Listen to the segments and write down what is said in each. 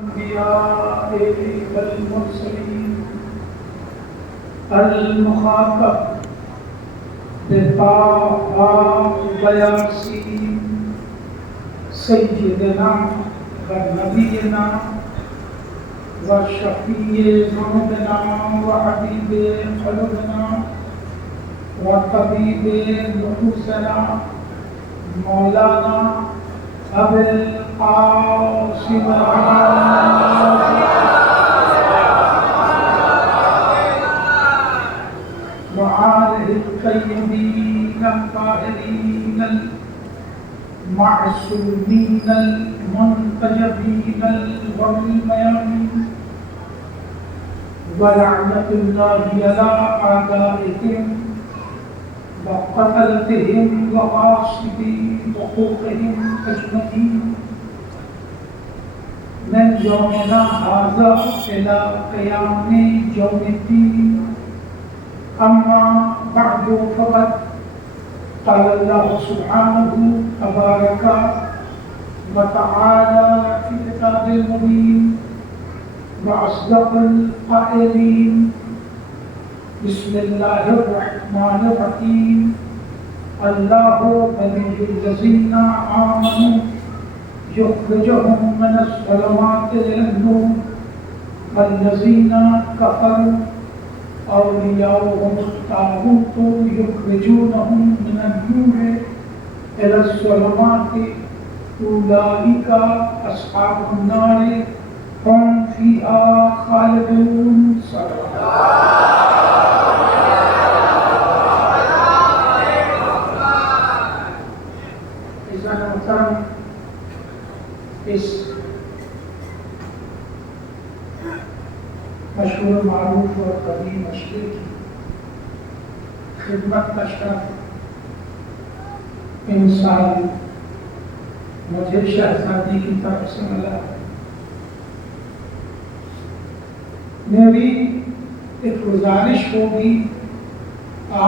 الأنبياء والمرسلين المخاطب بطه وياسين سيدنا ونبينا وشفيع ذنوبنا وحبيب قلوبنا وطبيب نفوسنا مولانا أبي القاسم وآله الطيبين الطاهرين المعصومين المنتجبين الغر الميامين ولعنة الله على أعدائهم وقتلتهم وغاصبي حقوقهم أجمعين من يومنا هذا إلى قيام يوم الدين. أما بعد فقد قال الله سبحانه تبارك وتعالى في كتاب المبين وأصدق القائلين بسم الله الرحمن الرحيم الله ولي الذين آمنوا يخرجهم من الظلمات إلى النور والذين كفروا أولياؤهم الطاغوت يخرجونهم من النور إلى الظلمات أولئك أصحاب النار هم فيها خالدون. اس مشہور معروف اور قدیم مشکل کی خدمت کا شرف انسان مجھے شہزادی کی طرف سے ملا. میری ایک گزارش ہوگی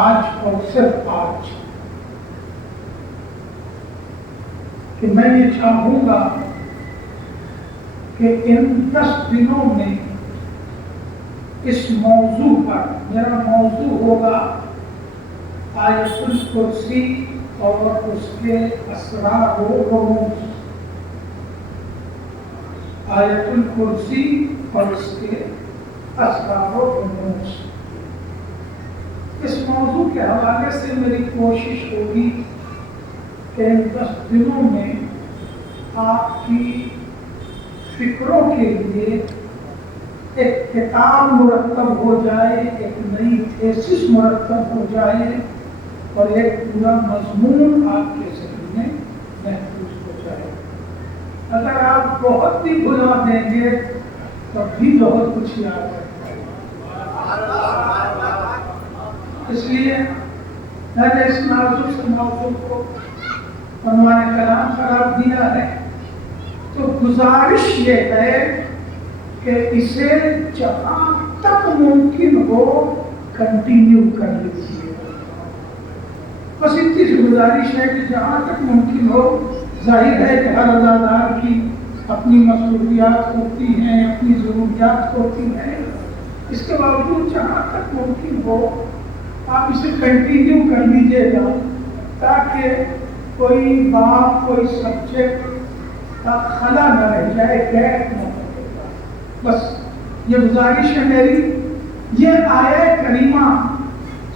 آج اور صرف آج کہ میں یہ چاہوں گا کہ ان 10 دنوں میں اس موضوع پر میرا موضوع ہوگا آیت الکرسی اور اس کے اسرار و رموز. آیت الکرسی اور اس کے اسرار و رموز. اس موضوع کے حوالے سے میری کوشش ہوگی کہ ان 10 دنوں میں آپ کی فکروں کے لیے ایک کتاب مرتب ہو جائے، ایک نئی تھیسس مرتب ہو جائے اور ایک پورا مضمون آپ کے ذہن میں محفوظ ہو جائے. اگر آپ بہت بھی بھلا دیں گے تب بھی بہت کچھ یاد رکھتا ہے. اس لیے میں نے اس نازک سے موضوع کو عنوان کلام قرار دیا ہے. تو گزارش یہ ہے کہ اسے جہاں تک ممکن ہو کنٹینیو کر لیجیے. بس اتنی سی گزارش ہے کہ جہاں تک ممکن ہو. ظاہر ہے کہ ہر ادادار کی اپنی مصروفیات ہوتی ہیں، اپنی ضروریات ہوتی ہیں. اس کے باوجود جہاں تک ممکن ہو آپ اسے کنٹینیو کر لیجیے گا تاکہ کوئی بات، کوئی سبجیکٹ کا خلا نہ رہ جائے، گیپ نہ رہ جائے. بس یہ گزارش ہے میری. یہ آیت کریمہ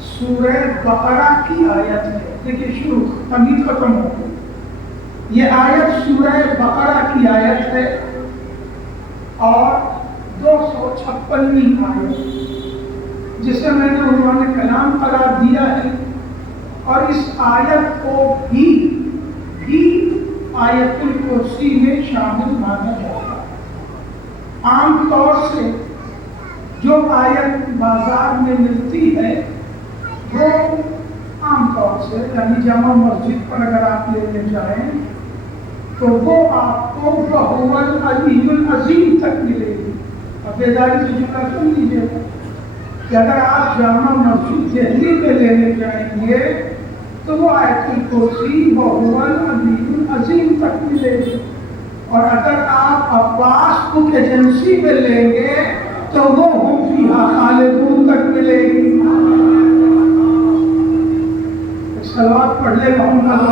سورہ بقرہ کی آیت ہے. دیکھیے شروع تمہید ختم ہو گئی. یہ آیت سورہ بقرہ کی آیت ہے اور 256ویں آیت جسے میں نے عنوان کلام قرار دیا ہے. اور اس آیت کو بھی آیت الکرسی میں شامل مانا جاتا ہے. عام طور سے جو آیت بازار میں ملتی ہے وہ عام طور سے یعنی جامع مسجد پر اگر آپ لینے جائیں تو وہ آپ کو وَهُوَ الْعَلِيُّ الْعَظِيمُ تک ملے گی. اب بیداری سے جملہ سن لیجیے کہ اگر آپ جامع مسجد دہلی میں لینے جائیں گے تو وہ آیت الکرسی وَهُوَ الْعَلِيُّ الْعَظِيمُ تک ملے گی. اور اگر آپ عباس بک ایجنسی میں لیں گے تو وہ ہم فیہا خالدون تک ملے گی۔ صلوات پڑھ لے محمد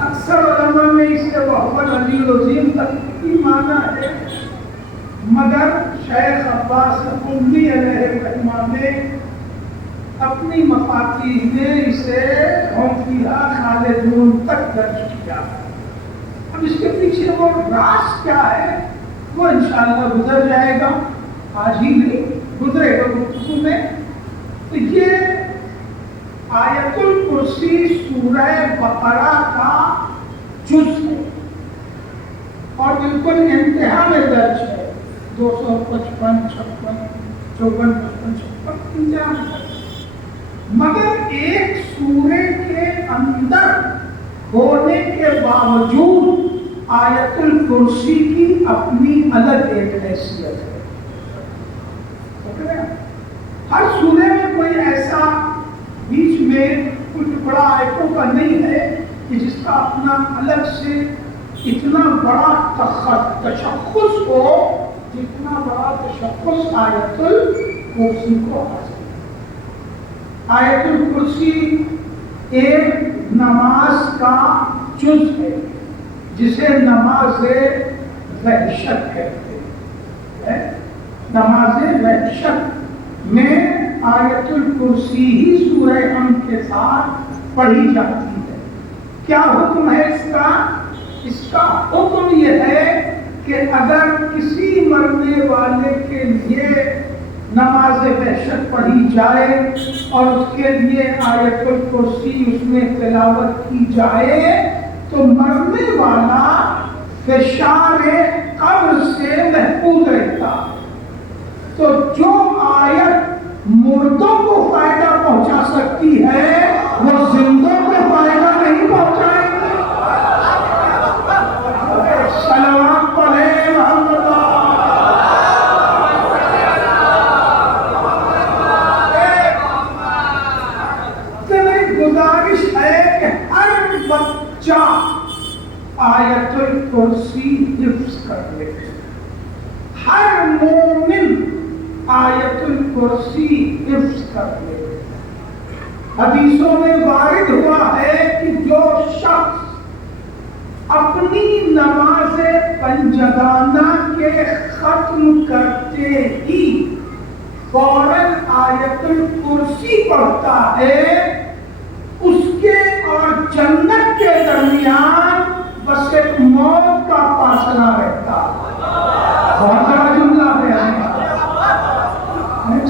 اکثر علماء میں اسے وَهُوَ الْعَلِيُّ الْعَظِيمُ تک کی معنی ہے، مگر شیخ عباس قمی علیہ الرحمہ نے اپنی مفاتیح میں اسے ہم فیہا خالدون تک درج کیا۔ اب اس کے پیچھے وہ راز کیا ہے وہ انشاءاللہ گزر جائے گا، آج ہی نہیں گزرے گا گفتگو میں۔ تو یہ آیت الکرسی سورہ بقرہ کا جز ہے اور بالکل انتہا میں درج ہے، 255 56 54 55 56 مگر ایک سورے کے اندر ہونے کے باوجود آیت الکرسی کی اپنی الگ ایک حیثیت ہے۔ ہر سورے میں کوئی ایسا بیچ میں کچھ بڑا آیتوں کا نہیں ہے کہ جس کا اپنا الگ سے اتنا بڑا تشخص ہو جتنا بڑا تشخص آیت الکرسی کو حاصل ہے۔ آیت الکرسی ایک نماز کا جز ہے جسے نماز وحشت کہتے ہیں۔ نماز وحشت میں آیت الکرسی ہی سورہ حمد کے ساتھ پڑھی جاتی ہے۔ کیا حکم ہے اس کا؟ اس کا حکم یہ ہے کہ اگر کسی مرنے والے کے لیے نماز وحشت پڑھی جائے اور اس کے لیے آیت الکرسی اس میں تلاوت کی جائے تو مرنے والا فشار قبر سے محفوظ رہتا۔ تو جو آیت مردوں کو فائدہ پہنچا سکتی ہے وہ زندوں کو فائدہ نہیں پہنچائے گی۔ صلوات پڑھیں محمد۔ تو میری گزارش ہے کہ ہر بچہ آیت الکرسی حفظ کر لے، ہر مومن آیت الکرسی حفظ کر لے۔ حدیثوں میں وارد ہوا ہے کہ جو شخص اپنی نماز پنجگانہ کے ختم کرتے ہی فوراً آیت الکرسی پڑھتا ہے اس کے اور جنت کے درمیان بس ایک موت کا فاصلہ رہتا۔ بہت بڑا جملہ ہے،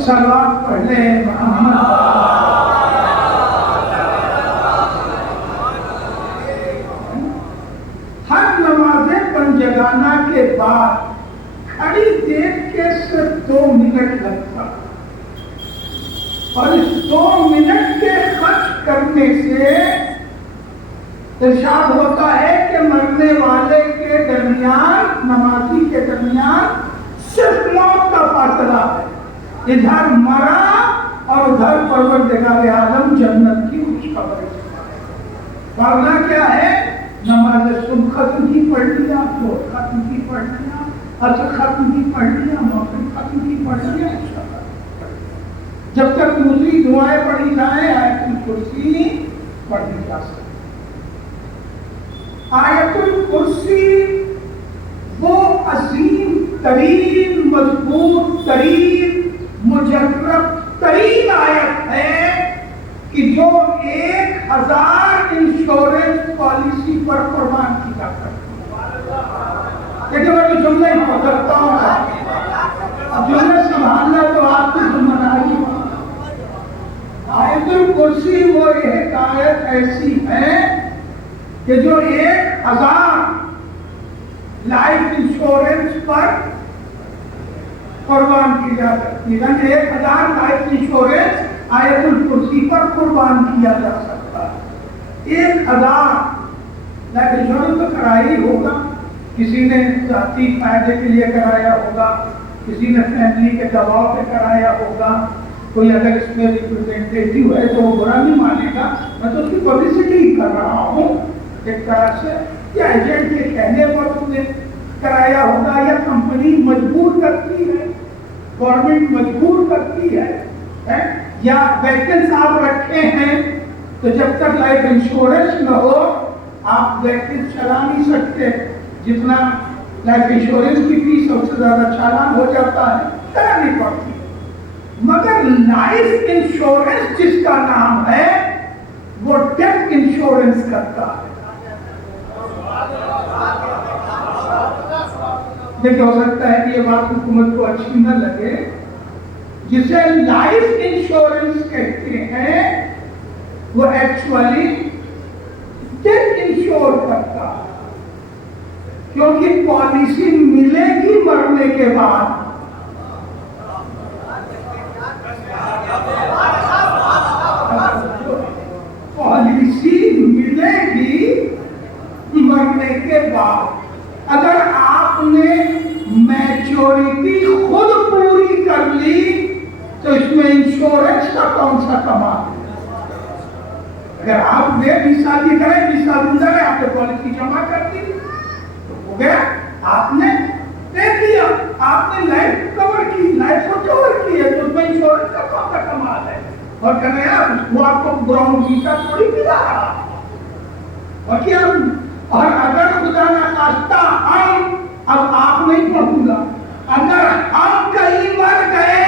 صلوات پڑھ لے محمد۔ ہر نماز پنجگانہ کے بعد کھڑی دیکھ کے صرف 2 منٹ لگتا اور اس 2 منٹ کے خرچ کرنے سے ارشاد ہوتا ہے کہ مرنے والے کے درمیان، نمازی کے درمیان صرف موت کا فاصلہ ہے۔ ادھر مرا اور ادھر پروردگار عالم جنت کی خوشخبری سنائے۔ ورنہ کیا ہے، نماز صبح ختم کی پڑھ لیا، ظہر ختم کی پڑھ لیا، عصر ختم کی پڑھ لیا، مغرب ختم کی پڑھ لیا، عشاء ختم کی۔ جب تک دوسری دعائیں پڑھی جائیں آیت الکرسی پڑھی جا سکتی۔ آیت الکرسی وہ عظیم ترین، مضبوط ترین، مجرب ترین آیت ہے کہ جو 1000 انشورنس پالیسی پر قربان کی جا سکتی ہے۔ لیکن میں تو جملے ہی پکڑتا ہوں، اب جملے سنبھالنا تو آپ کی ذمہ داری ہے۔ آیت الکرسی وہ ایک آیت ایسی ہے کہ جو 1000 لائف انشورنس پر قربان کی جا سکتی ہے، یعنی 1000 لائف انشورنس آیت الکرسی پر قربان کیا جا سکتا ہے۔ 1000 لائف انشورنس تو کرایا ہی ہوگا، کسی نے ذاتی فائدے کے لیے کرایا ہوگا، کسی نے فیملی کے دباؤ پہ کرایا ہوگا، کوئی اگر اس میں ریپرزینٹیٹیو ہے تو وہ برا نہیں مانے گا، میں تو اس کی پبلسٹی ہی کر رہا ہوں ایک طرح سے، یا ایجنٹ کے کہنے پر اس نے کرایا ہوگا، یا کمپنی مجبور کرتی ہے، گورنمنٹ مجبور کرتی ہے، یا ویکنس آپ رکھے ہیں تو جب تک لائف انشورنس نہ ہو آپ ویکنس چلا نہیں سکتے، جتنا لائف انشورنس کی فیس سب سے زیادہ چالان ہو جاتا ہے، کرانی پڑتی ہے۔ مگر لائف انشورنس جس کا نام ہے وہ ڈیتھ انشورنس کرتا ہے۔ دیکھیں ہو سکتا ہے کہ یہ بات حکومت کو اچھی نہ لگے، جسے لائف انشورنس کہتے ہیں وہ ایکچولی ڈیتھ انشور کرتا ہے، کیونکہ پالیسی ملے گی مرنے کے بعد۔ پالیسی ملے گی مرنے کے بعد۔ اگر آپ نے میچورٹی خود پوری کر لی تو اس میں انشورنس کا کون سا کمال ہے؟ اگر آپ نے 20 سال کی کریں، 20 سال گزر گئے، آپ نے پالیسی جمع کر دی تو ہو گیا، آپ نے دے دیا، آپ نے لائف کور کی، لائف کو کور کی ہے، تو اس میں انشورنس کا کون سا کمال ہے؟ اور کہنا یار وہ آپ کو گراؤنڈ ویزا تھوڑی ملا رہا، اور اگر خدا نہ خواستہ ہم، اب آپ نہیں پڑھوں گا، اگر ہم کہیں مر گئے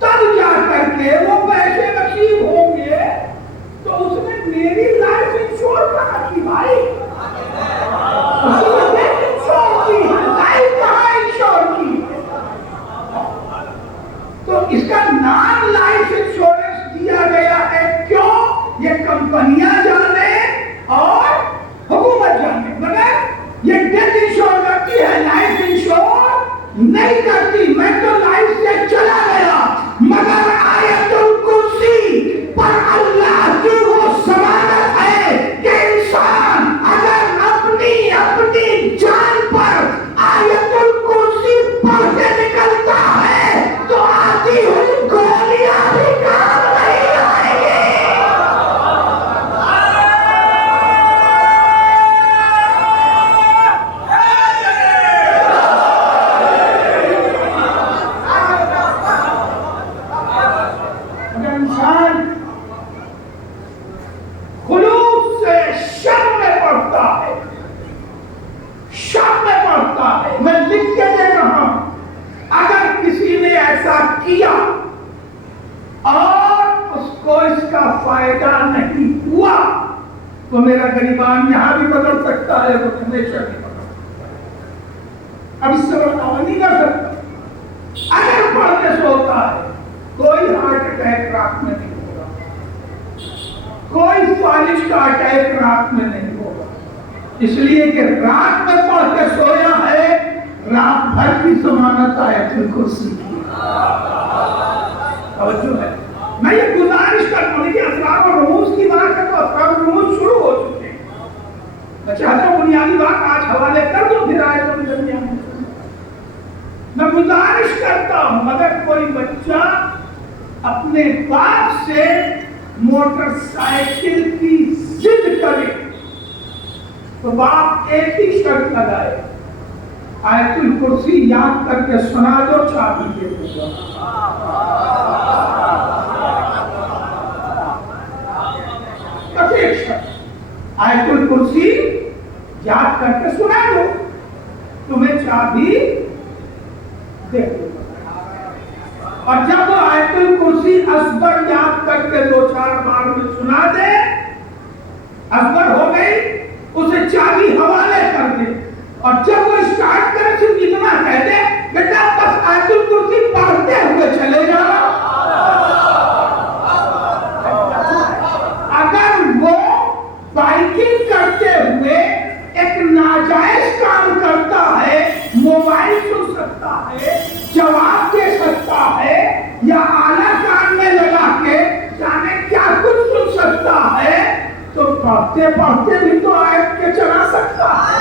تب جا کر کے وہ پیسے نصیب ہوں گے، تو اس نے میری لائف انشور کہاں کی بھائی؟ اس نے لائف انشور کی، لائف کہاں انشور کی؟ تو اس کا نام لائف انشورنس دیا گیا ہے، کیوں؟ یہ کمپنیاں جانے اور حکومت جانے، مگر یہ ڈیتھ انشور کرتی ہے، لائف انشور نہیں کرتی۔ میں تو لائف سے چلا گیا، مگر آیت الکرسی پر اللہ کی وہ ضمانت ہے کہ انسان اگر اپنی جان پر آیت الکرسی پڑھ کے نکلتا ہے تو آتی ہوئی گولیاں بھی کام نہیں آئیں گی۔ اگر انسان خلوص سے شب میں پڑھتا ہے، شب میں پڑھتا ہے، میں لکھ کے دے رہا ہوں، اگر کسی نے ایسا کیا اور اس کو اس کا فائدہ نہیں ہوا تو میرا گریبان یہاں بھی بدل سکتا ہے، وہ ہمیشہ بھی بدل سکتا ہے، اب اس سے بڑا نہیں کر سکتا۔ اگر پڑھ کے سوتا ہے کوئی ہارٹ اٹیک رات میں نہیں ہوگا، کوئی فالج کا اٹیک رات میں نہیں ہوگا، اس لیے کہ رات میں پڑھ کے سویا ہے، رات بھر کی ضمانت آیت الکرسی کی۔ توجہ ہے، میں یہ گزارش کرتا ہوں کہ اسرار و رموز کی بات ہے تو اسرار و رموز شروع ہو چکے ہیں، میں چاہتا ہوں بنیادی بات آج حوالے کر دوں، پھر آیت الکرسی میں گزارش کرتا ہوں اگر کوئی بچہ اپنے باپ سے موٹر سائیکل کی ضد کرے تو باپ ایک ہی شرط لگائے، آیت الکرسی یاد کر کے سنا دو، چابی دے دوں گا۔ بس ایک شرط، آیت الکرسی یاد کر کے سنا دو، تمہیں چابی دے دوں گا۔ اور جب وہ آیت الکرسی اصغر یاد کر کے 2-4 بار میں سنا دے، اصغر ہو گئی، اسے چابی حوالے کر دے، اور جب وہ اسٹارٹ کرے صرف اتنا کہہ دے بیٹا بس آیت الکرسی پڑھتے ہوئے چلے جاؤ۔ اگر وہ بائکنگ کرتے ہوئے ایک ناجائز کام کرتا ہے، موبائل سن سکتا ہے، جواب دے سکتا ہے، یا آلہ کان میں لگا کے جانے کیا کچھ سن سکتا ہے، تو پڑھتے پڑھتے بھی تو آیت کے چلا سکتا ہے۔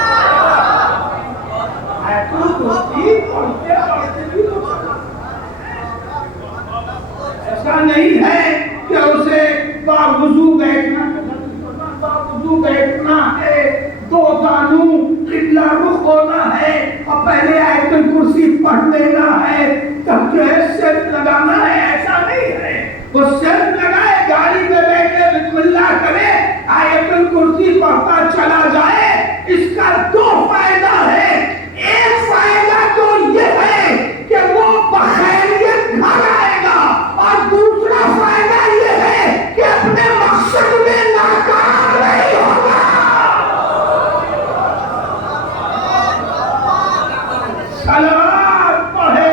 آیت الکرسی پڑھتے پڑھتے بھی تو چلا سکتا ہے۔ ایسا نہیں ہے کہ اسے باوضو بیٹھنا ہے، دو دانوں قبلہ رخ ہونا ہے اور پہلے آیت الکرسی پڑھ لینا ہے تب جو ہے سیلف لگانا ہے، ایسا نہیں ہے۔ وہ سیلف لگائے، گاڑی میں بیٹھے بسم اللہ کرے، آیت الکرسی پڑھتا چلا جائے۔ اس کا دو فائدہ ہے، ایک فائدہ تو یہ ہے کہ وہ بخیریت گھر آئے گا، اور دوسرا فائدہ یہ ہے کہ اپنے مقصد میں ناکام نہیں ہوگا۔ صلوات پڑھے۔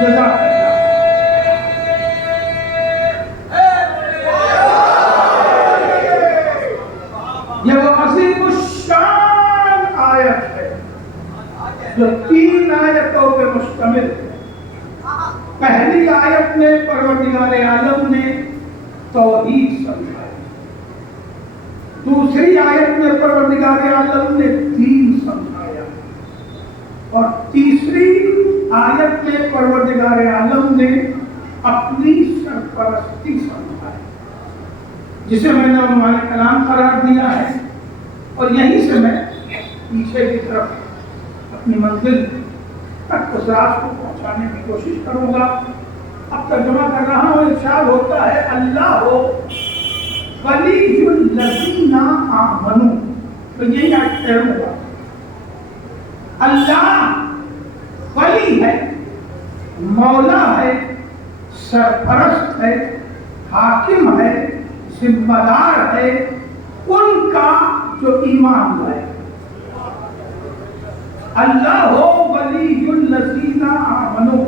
جزاک یہ وہ عظیم الشان آیت ہے جو 3 آیتوں پہ مشتمل ہے۔ پہلی آیت میں پروردگار عالم نے توحید سمجھایا، دوسری آیت میں پروردگار عالم نے دین سمجھایا، اور تیسری آیت میں پروردگار عالم نے اپنی سرپرستی سمجھائی، جسے میں نے عنوان کلام قرار دیا ہے، اور یہیں سے میں پیچھے کی طرف اپنی منزل تک اس راز کو پہنچانے کی کوشش کروں گا۔ اب ترجمہ کر رہا ہوں، ارشاد ہوتا ہے اللہ ولی الذین آمنوا، تو یہی آج کہوں گا، اللہ ولی ہے، مولا ہے، سرپرست ہے، حاکم ہے، ذمہ دار ہے ان کا جو ایمان لائے۔ اللہ ولی الذین آمنوا،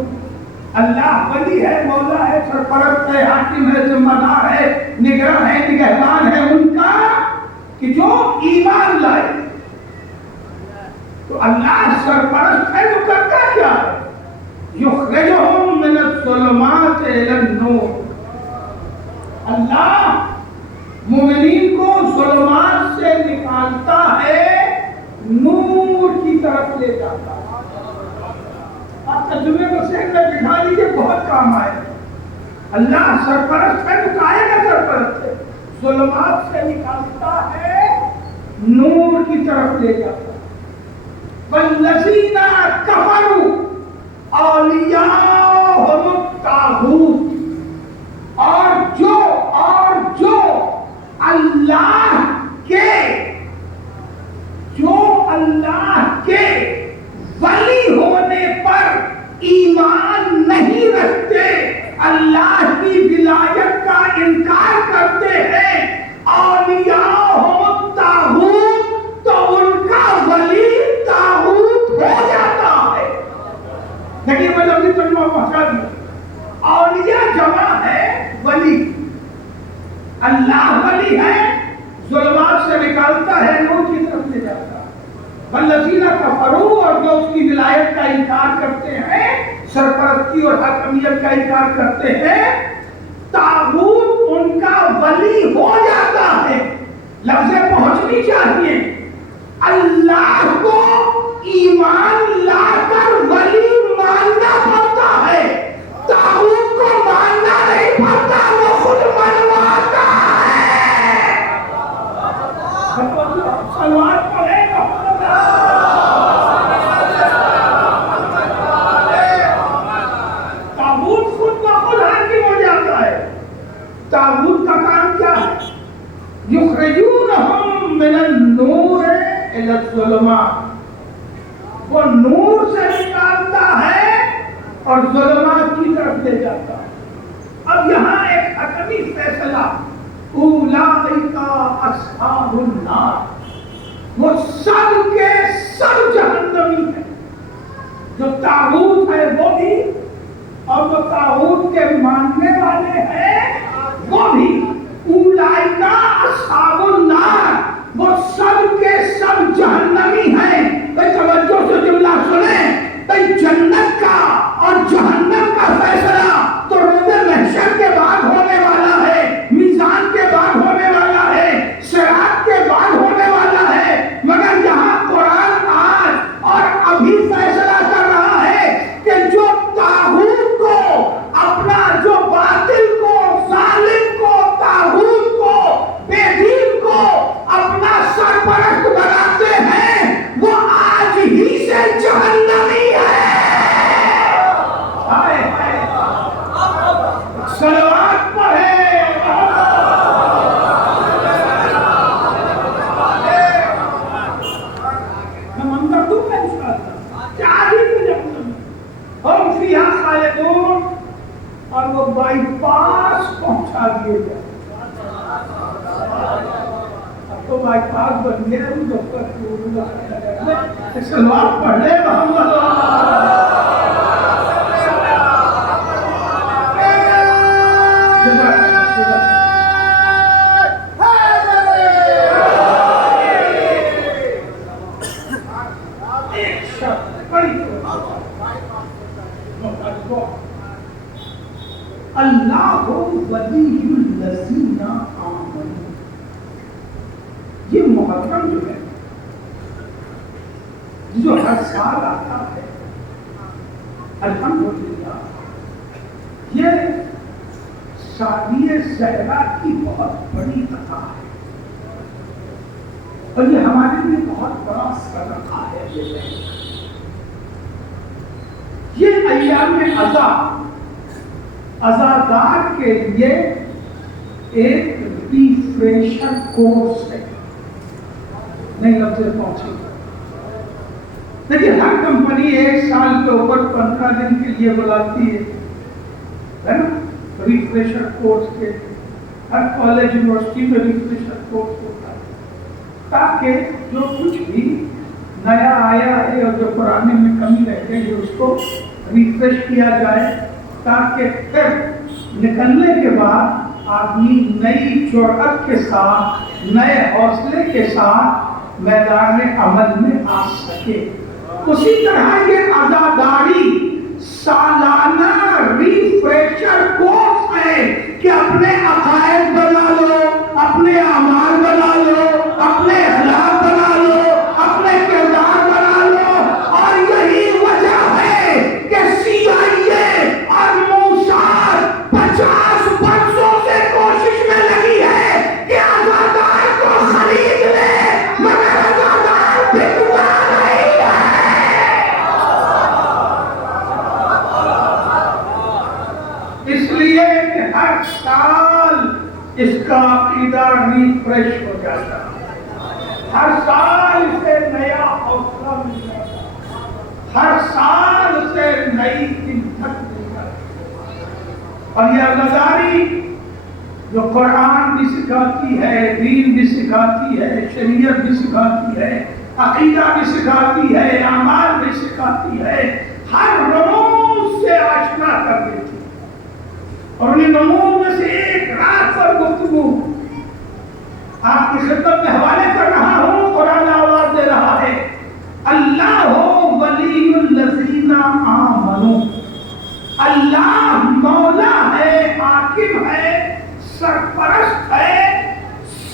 اللہ ولی ہے، مولا ہے، سرپرست ہے، حاکم ہے، ذمہ دار ہے، نگراں ہے، نگہبان ہے ان کا کہ جو ایمان لائے۔ تو اللہ سرپرست ہے تو کرتا کیا ہے؟ یخرجہم من الظلمات الی النور، اللہ مومنین کو ظلمات سے نکالتا ہے، نور کی طرف لے جاتا ہے۔ آپ ترجمے کو ذہن میں بٹھا لیجیے، بہت کام آئے۔ اللہ سرپرست ہے تو کائے کا سرپرست ہے، ظلمات سے نکالتا ہے، نور کی طرف لے جاتا ہے۔ والذین کفروا اولیاءہم الطاغوت، اور جو اللہ کے ولی ہونے پر ایمان نہیں رکھتے، اللہ کی ولایت کا انکار کرتے ہیں، اولیاءہم الطاغوت، تو ان کا ولی طاغوت ہو جاتا ہے۔ لیکن میں لفظی ترجمہ پہنچا دیا، اولیاء جمع ہے ولی، اللہ ولی ہے، ظلمات سے نکالتا ہے، نور کی طرف لے جاتا ہے۔ والذین کفروا، اور جو اس کی ولایت کا انکار کرتے ہیں، سرپرستی اور حاکمیت کا انکار کرتے ہیں، طاغوت ان کا ولی ہو جاتا ہے۔ لفظیں پہنچنی چاہیے، اللہ کو ایمان لا کر ولی ماننا پڑتا ہے، طاغوت کو ماننا نہیں پڑتا، وہ خود منواتا ہے۔ صلوات پڑھے طاغوت خود کا خود حاکم ہو جاتا ہے۔ طاغوت کا کام کیا ہے؟ یخرجونہم من النور الی الظلمات، وہ نور سے نکالتا ہے اور ظلمات کی طرف لے جاتا ہے۔ اب یہاں ایک حتمی فیصلہ، اولئک اصحاب النار، وہ سب کے سب جہنمی ہیں، جو طاغوت ہے وہ بھی، اور جو طاغوت کے ماننے والے ہیں وہ بھی۔ اولئک اصحاب النار، وہ سب کے سب جہنمی ہیں۔ بھئی توجہ سے جملہ سنیں، بھئی جنت کا اور جہنم کا فیصلہ تو روز محشر کے بعد ہونے والا ہے، میزان کے بعد ہونے والا ہے، صراط کے بعد ہونے والا ہے، مگر یہاں قرآن آج بائی پاس پہنچا دیے جائے. اب تو بائی پاس بن گیا سلوات پڑھ لے محمد اللہ ولی الذین آمنوا. یہ محرم جو ہے جو ہر سال آتا ہے الحمدللہ یہ شادی زہرا کی بہت بڑی عطا ہے اور یہ ہمارے لیے بہت بڑا صدقہ ہے. یہ ایام عزادار کے لیے ایک ریفریشر کورس ہے. نہیں لفظ پہنچے. دیکھیے ہر کمپنی ایک سال کے اوپر 15 دن کے لیے بلاتی ہے نا ریفریشر کورس کے. ہر کالج یونیورسٹی میں ریفریشر کورس ہوتا ہے تاکہ جو کچھ بھی نیا آیا ہے اور جو پرانے میں کمی رہ گئی اس کو ریفریش کیا جائے تاکہ پھر نکلنے کے بعد آدمی نئی جرأت کے ساتھ نئے حوصلے کے ساتھ میدان عمل میں آ سکے. اسی طرح یہ عزاداری سالانہ ریفریشر کورس ہے کہ اپنے عقائد بنا لو, اپنے اعمال بنا لو, اپنے اخلاق بنا لو, اپنے کردار بنا لو. اور یہی وجہ ہے کہ CIA اور موساد 50 برسوں سے کوشش میں لگی ہے کہ عزادار کو خرید لے مگر عزادار بکتا نہیں ہے. اس لیے کہ ہر سال اس کا عقیدہ ریفریش ہو جاتا ہے. ہر سال اسے نیا حوصلہ مل جاتا ہے. ہر سال اسے نئی ہمت مل جاتی ہے. اور یہ عزاداری جو قرآن بھی سکھاتی ہے, دین بھی سکھاتی ہے, شریعت بھی سکھاتی ہے, عقیدہ بھی سکھاتی ہے, اعمال بھی سکھاتی ہے, ہر رموز سے آشنا کر دیتی ہے. اور انہیں رموز میں سے ایک رات پر گفتگو آپ کی خدمت میں حوالے کر رہا ہوں. قرآن آواز دے رہا ہے اللہ ولی الذین آمنوا. اللہ مولا ہے, حاکم ہے, سرپرست ہے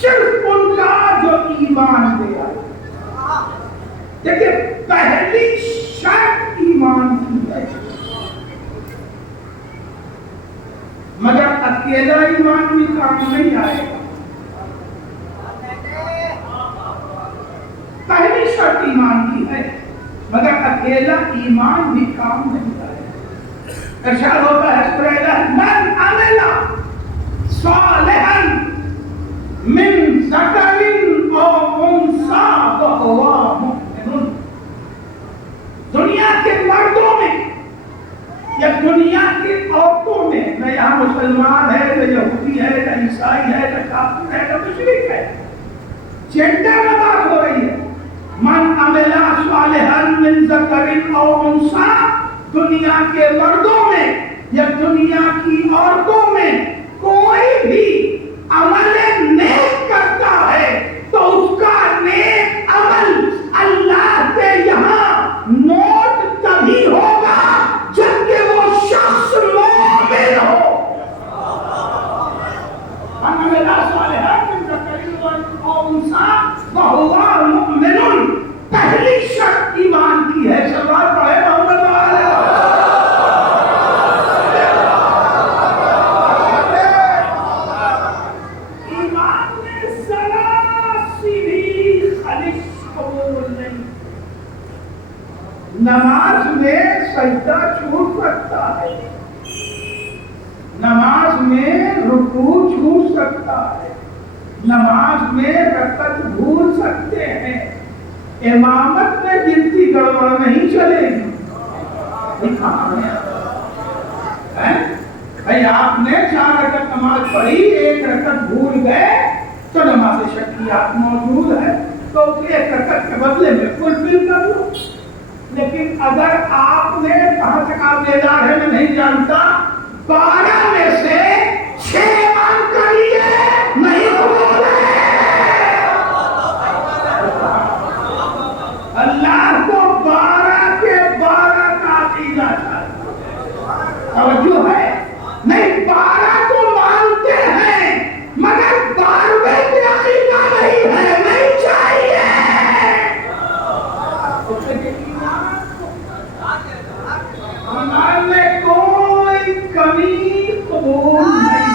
صرف ان کا جو ایمان لے آئے. دیکھیے پہلی شرط ایمان کی ہے مگر اکیلا ایمان بھی کام نہیں آئے گا. پہلی شرط ایمان کی ہے مگر اکیلا ایمان بھی کام نہیں آئے گا. ارشاد ہوتا ہے سورہ الحج من عمل صالحا من ذکر او انثی وهو مؤمن. دنیا کے مردوں میں یا دنیا کی عورتوں میں, نہ یہاں مسلمان ہے, نہ یہودی ہے, نہ عیسائی ہے, نہ کافر ہے, نہ مشرک ہے, جینڈر میں بات ہو رہی ہے. من عمل صالحا من ذکر او انثی, دنیا کے مردوں میں یا دنیا کی عورتوں میں کوئی بھی عمل نیک کرتا ہے تو اس کا نیک عمل اللہ کے یہاں نوٹ تبھی ہوگا جبکہ وہ شخص مومن ہو. من عمل صالحا من ذکر او انثی وهو مؤمن. پہلی شرط ایمان کی ہے. سلوات پڑھے محمد والے. ایمان میں ذرا سی بھی خلش قبول نہیں. نماز میں سجدہ چھوٹ سکتا ہے, نماز میں رکوع چھوٹ سکتا ہے, نماز میں رکعت بھول سکتے ہیں, امامت میں گنتی گڑبڑ نہیں چلے گی. بھائی آپ نے 4 رکعت نماز پڑھی، 1 رکعت بھول گئے تو نماز شکیات موجود ہے، تو اس 1 رکعت کے بدلے میں فلفل کر لو۔ لیکن اگر آپ نے کہاں تک آپ بیدار ہے میں نہیں جانتا، 12 میں سے 6 ایمان کر لیے نہیں قبول ہے۔ اللہ کو 12 کے 12 کا عقیدہ چاہیے، توجہ ہے؟ نہیں 12 کو مانتے ہیں مگر 12ویں پہ عقیدہ نہیں ہے، نہیں چاہیے۔ ایمان میں کوئی کمی قبول نہیں۔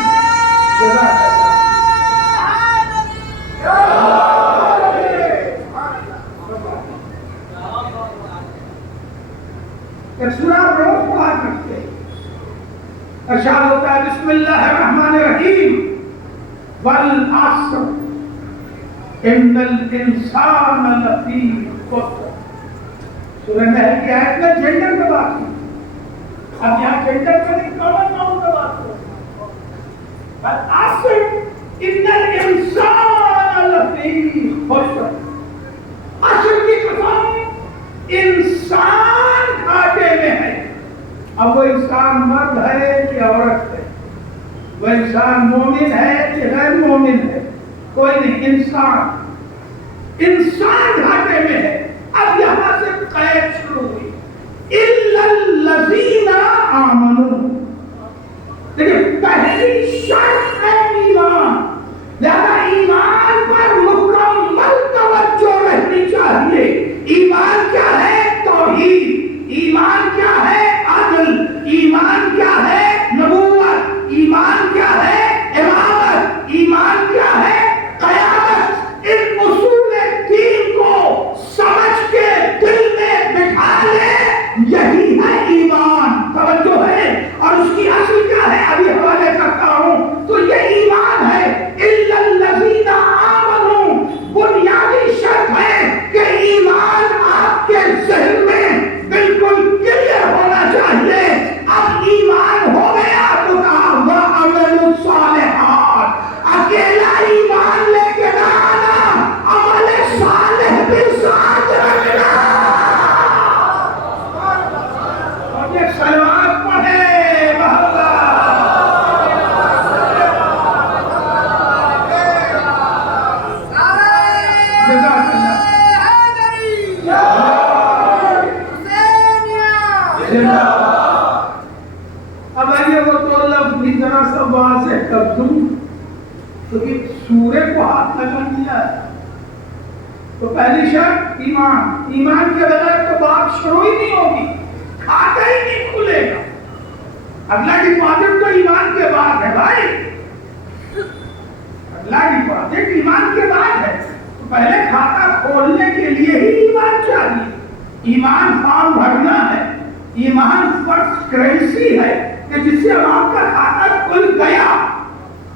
ایک سورہ روز پڑھا کرتے ہیں، ارشاد ہوتا ہے بسم اللہ الرحمن الرحیم والعصر ان الانسان لفی خسر۔ سورہ نحل کی آیت میں جنڈر پہ بات کی، اب یہاں جنڈر پہ نہیں کامن ناؤن پہ بات کرو۔ والعصر ان الانسان لفی خسر، عصر کی قسم انسان گھاٹے میں ہے۔ اب وہ انسان مرد ہے کہ عورت ہے، وہ انسان مومن ہے کہ غیر مومن ہے، کوئی نہیں، انسان گھاٹے میں ہے۔ اب یہاں سے قید شروع ہوئی، الا الذین آمنوا، لیکن پہلی شرط ہے ایمان، لہذا ایمان پر مکمل توجہ رہنی چاہیے۔ ایمان کیا ہے؟ توحید۔ ایمان کیا ہے؟ عدل۔ ایمان کیا ہے؟ نبوت۔ ایمان کیا ہے؟ امامت۔ ایمان کیا ہے؟ قیامت۔ ان اصول دین کو سمجھ کے دل میں بٹھا لے، یہی ہے ایمان۔ توجہ ہے؟ اور اس کی اصل کیا ہے ابھی حوالے کرتا ہوں، تو یہ ایمان ہے الا الذین آمنوا، بنیادی شرط ہے کہ ایمان آپ کے ذہن میں بالکل کلیئر ہونا چاہیے۔ اب ایمان ہو گیا تو کہا وَعَمَلُوا الصَّالِحَاتِ، اکیلا ایمان لے کے نہ آنا، عمل صالح بھی ساتھ رکھنا۔ اور یہ صلوات پڑھے محلہ اب آئیے وہ 2 لفظ بھی ذرا سا واضح کر دوں، کیونکہ سورے کو ہاتھ لگا دیا ہے۔ تو پہلی شرط ایمان، ایمان کے بغیر تو بات شروع ہی نہیں ہوگی، کھاتا ہی نہیں کھلے گا۔ اگلا ڈپازٹ تو ایمان کے بعد ہے بھائی، اگلا ڈپازٹ ایمان کے بعد ہے، تو پہلے کھاتا کھولنے کے لیے ہی ایمان چاہیے۔ ایمان فارم بھرنا ہے، ایمان فرسٹ کرنسی ہے کہ جس سے آپ کا کھاتا کھل گیا،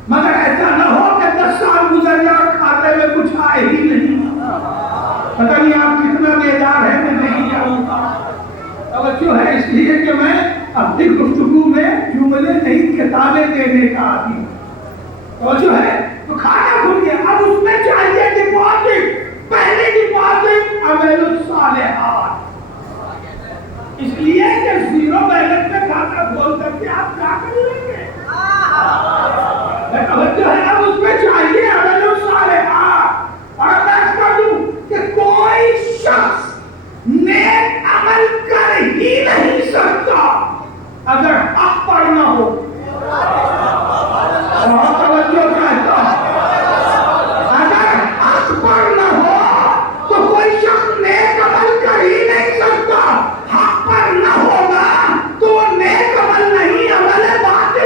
مگر ایسا نہ ہو کہ 10 سال گزر جائے اور کھاتے میں کچھ آئے ہی نہیں۔ پتہ نہیں آپ کتنا بیدار ہے، میں نہیں جاؤں گا۔ توجہ ہے، اس لیے کہ میں اپنی گفتگو میں جملے نہیں کتابیں دینے کا عادی ہوں۔ توجہ ہے، تو کھانا کھل گیا، اب اس میں چاہیے ڈپازٹ۔ پہلے ڈپازٹ عمل الصالحات، اس لیے کہ 0 بیلنس میں کھاتا کھول کر کے آپ کیا کر لیں گے؟ توجہ ہے، اب اس میں چاہیے عمل الصالحات۔ اور میں کہہ دوں کہ کوئی شخص نیک عمل کر ہی نہیں سکتا اگر حق پر نہ ہو۔ بہت توجہ چاہتا ہوں، اگر حق پر نہ ہو تو کوئی شخص نیک عمل کر ہی نہیں سکتا۔ حق پر نہ ہوگا تو وہ نیک عمل نہیں، عمل باطل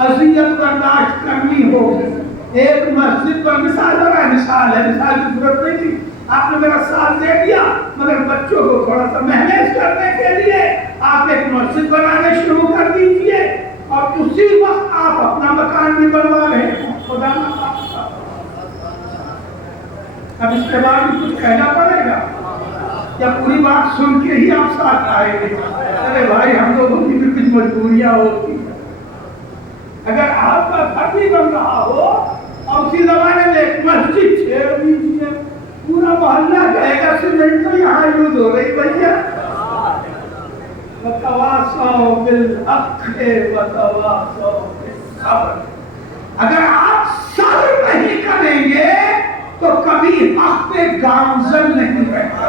اذیت برداشت کرنی ہوگی۔ ایک مسجد پر مثال ہے، مثال کی ضرورت نہیں تھی، آپ نے میرا ساتھ دے دیا، مگر بچوں کو تھوڑا سا محنت کرنے کے لیے آپ ایک مسجد بنانے شروع کر دیجئے، اور اسی وقت آپ اپنا مکان بھی بنوا رہے ہیں۔ خدا نہ خواستہ اب اس کے بعد بھی کچھ کہنا پڑے گا یا پوری بات سن کے ہی آپ ساتھ آئیں گے؟ ارے بھائی، ہم لوگوں کی بھی کچھ مجبوریاں ہوتی ہیں۔ اگر آپ کا گھر بھی بن رہا ہو اور اسی زمانے میں ایک مسجد چھیڑ دیجیے، پورا محلہ کہے گا سیمنٹ تو یہاں یوز ہو رہی بھیا۔ وَتَوَاصَوْا بِالْحَقِّ وَتَوَاصَوْا بِالصَّبْرِ۔ اگر آپ صبر نہیں کریں گے تو کبھی حق پہ گامزن نہیں رہتا۔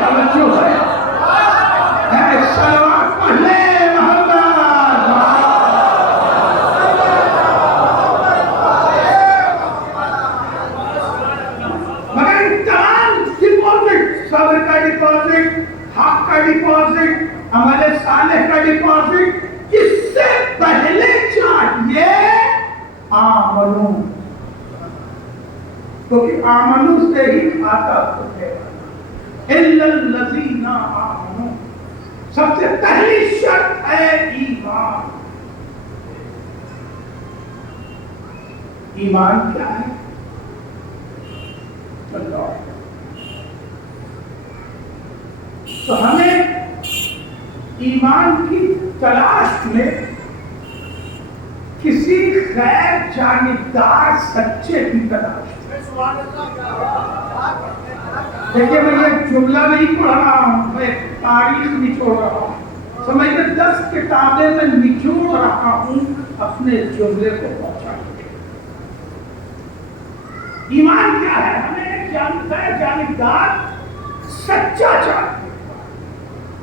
توجہ ہے، ایک صلوات پڑھ لے صبر کا ڈپازٹ، حق کا ڈپازٹ، عمل صالح کا ڈپازٹ، اس سے پہلے چاہیے آمنو، کیونکہ آمنو سے ہی کھاتا کھلے گا۔ اِلَّا الَّذِينَ آمَنُوا، سب سے پہلی شرط ہے ایمان۔ ایمان کیا ہے؟ اللہ، تو ہمیں ایمان کی تلاش میں کسی غیر جانبدار سچے کی تلاش ہے۔ دیکھیے، میں یہ جملہ نہیں پڑھ رہا ہوں، میں تاریخ نچوڑ رہا ہوں، سمجھے 10 کتابیں میں نچوڑ رہا ہوں اپنے جملے کو پہنچانے کے۔ ایمان کیا ہے؟ ہمیں ایک جانبدار سچا چاہیے،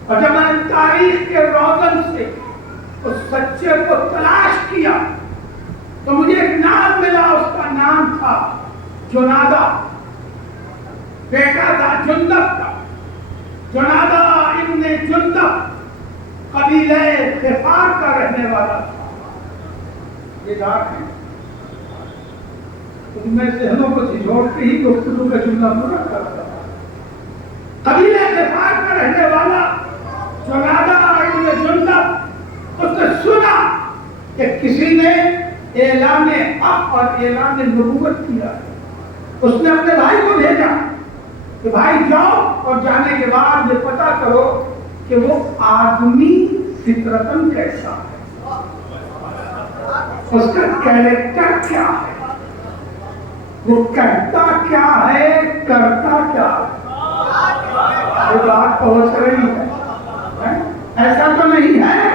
اور جب میں نے تاریخ کے روزن سے اس سچے کو تلاش کیا تو مجھے ایک نام ملا، اس کا نام تھا جنادہ، بیٹا تھا جندب کا، جنادہ ابن جندب، قبیلہ غفار کا رہنے والا تھا۔ یہ ذات ہے، تو میں ذہنوں کو جھجھوڑ کے ہی گفتگو کا جملہ پورا کرتا تھا۔ قبیلہ غفار کا رہنے والا جنادہ ابن جندب، اس نے سنا کہ کسی نے اعلان حق اور اعلان نبوت کیا ہے۔ اس نے اپنے بھائی کو بھیجا کہ بھائی جاؤ، اور جانے کے بعد یہ پتا کرو کہ وہ آدمی فطرتاً کیسا ہے، اس کا کیریکٹر کیا ہے، وہ کہتا کیا ہے، کرتا کیا ہے۔ یہ بات پہنچ رہی ہے؟ ایسا تو نہیں ہے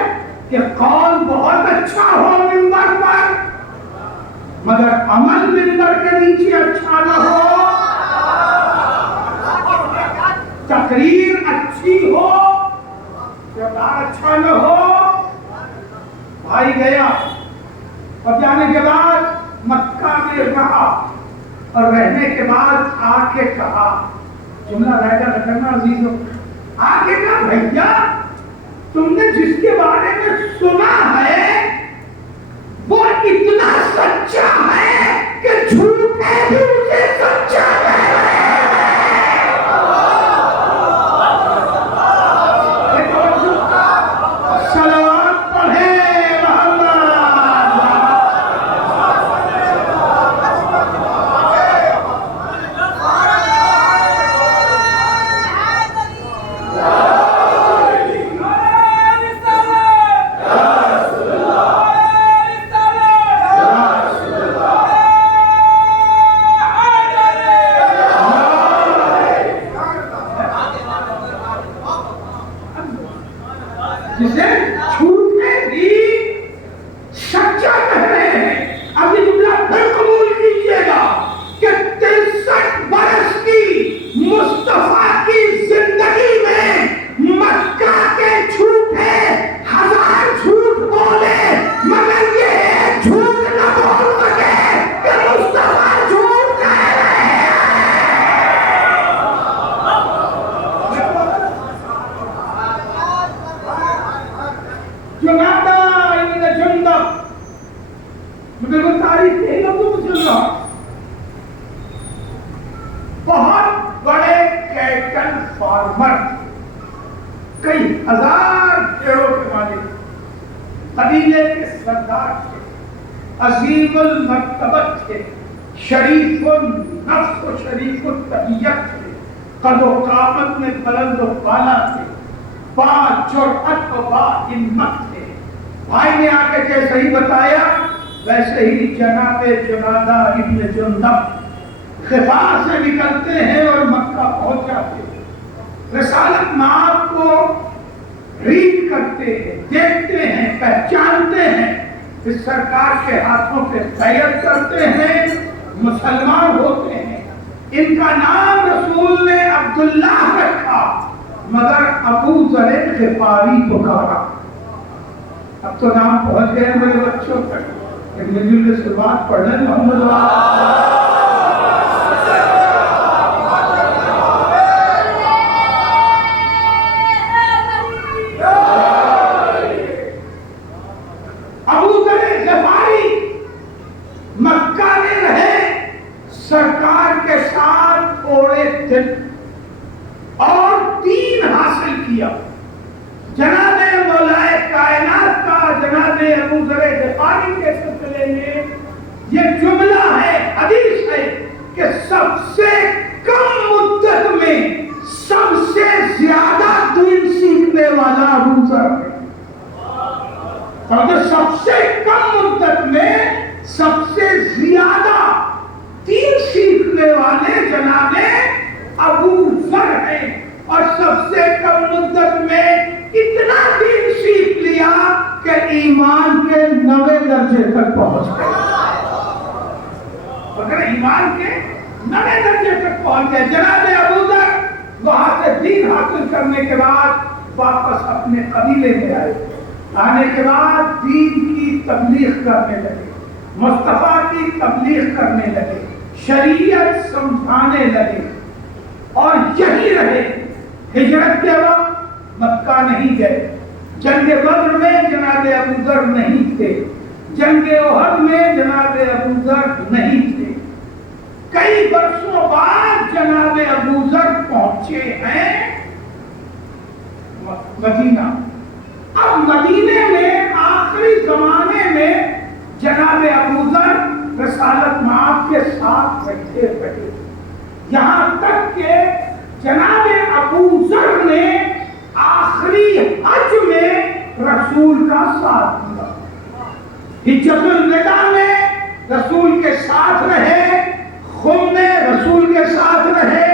کہ قول بہت اچھا ہو منبر پر مگر عمل منبر کے نیچے اچھا نہ ہو، تقریر اچھی ہو کردار اچھا نہ ہو۔ بھائی گیا، اور جانے کے بعد مکہ میں رہا، اور رہنے کے بعد آ کے کہا، جملہ رائدہ نہ کرنا عزیزوں، آ کے کہا بھیا تم نے جس کے بارے میں سنا ہے وہ اتنا سچا ہے کہ جھوٹے بھی اسے سچا کہہ رہے ہیں۔ صلوات پڑھے محمد۔ بالکل تاریخ یہی لوگوں کو چل رہا. بہت بڑے کیٹل فارمر، کئی ہزار بھیڑوں کے مالک، قبیلے کے سردار تھے، عظیم المرتبت تھے، شریف النفس و شریف الطبیعت تھے، قد و قامت میں بلند و بالا تھے، با جرأت و با ہمت تھے. بھائی نے آ کے جیسے ہی بتایا ویسے ہی جناب جنادہ ابن جندب غفار سے نکلتے ہیں اور مکہ پہنچ جاتے ہیں. رسالت مآب کو ریڈ کرتے ہیں، دیکھتے ہیں، پہچانتے ہیں، اس سرکار کے ہاتھوں پہ بیعت کرتے ہیں، مسلمان ہوتے ہیں. ان کا نام رسول نے عبداللہ رکھا مگر ابو ذر غفاری پکارا. اب تو نام پہنچ گئے میرے بچوں تک. مل سے بات پڑھ لیں محمد ابو ذر غفاری مکہ میں رہے، سرکار کے ساتھ تھوڑے دن اور دین حاصل کیا. جناب مولا کائنات کا جناب ابو ذر غفاری کے سلسلے میں یہ جملہ ہے، حدیث ہے کہ سب سے کم مدت میں سب سے زیادہ دین سیکھنے والا ابو ذر ہے. اور سب سے کم مدت میں سب سے زیادہ دین سیکھنے والے جناب ابو ذر ہیں. اور سب سے کم مدت میں اتنا دین سیکھ لیا کہ ایمان کے 9ویں درجے تک پہنچ گئے. اگر ایمان کے 9ویں درجے تک پہنچ گئے. جناب ابو ذر وہاں سے دین حاصل کرنے کے بعد واپس اپنے قبیلے میں آئے. آنے کے بعد دین کی تبلیغ کرنے لگے، مصطفیٰ کی تبلیغ کرنے لگے، شریعت سمجھانے لگے اور یہی رہے. ہجرت کے وقت مکہ نہیں گئے. جنگ بدر میں جناب ابو ذر نہیں تھے. جنگ احد میں جناب ابو ذر نہیں تھے. کئی برسوں بعد جناب ابو ذر پہنچے ہیں مدینہ. اب مدینے میں آخری زمانے میں جناب ابو ذر رسالت مآب کے ساتھ بیٹھے رہے، یہاں تک کہ جناب ابو ذر نے آخری حج میں رسول کا ساتھ دیا. حجۃ الوداع میں رسول کے ساتھ رہے، خم میں رسول کے ساتھ رہے،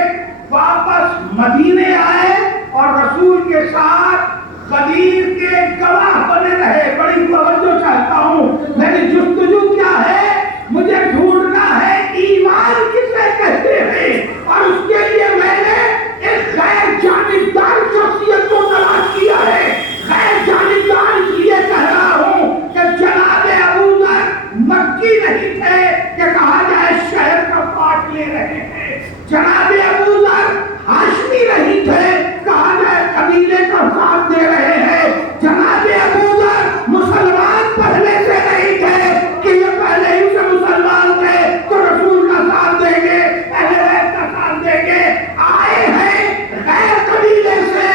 واپس مدینے آئے اور رسول کے ساتھ غدیر کے گواہ بنے رہے. بڑی توجہ چاہتا ہوں، میری جستجو کیا ہے؟ مجھے ڈھونڈنا ہے ایمان کسے کہتے ہیں، اور اس کے لیے میں نے ایک غیر جانبدار شخصیت کو تلاش کیا ہے. غیر جانبدار اس لیے کہہ رہا ہوں کہ جناب ابو ذر مکی نہیں تھے کہ کہا جائے شہر کا پاٹ لے رہے ہیں. جناب ابو ذر ہاشمی نہیں تھے کہا جائے قبیلے کا ساتھ دے رہے ہیں. جناب ابو ذر مسلمان پہلے سے نہیں تھے کہ یہ پہلے ہی سے مسلمان تھے تو رسول کا ساتھ دیں گے، اہل بیت کا ساتھ دیں گے. آئے ہیں غیر قبیلے سے،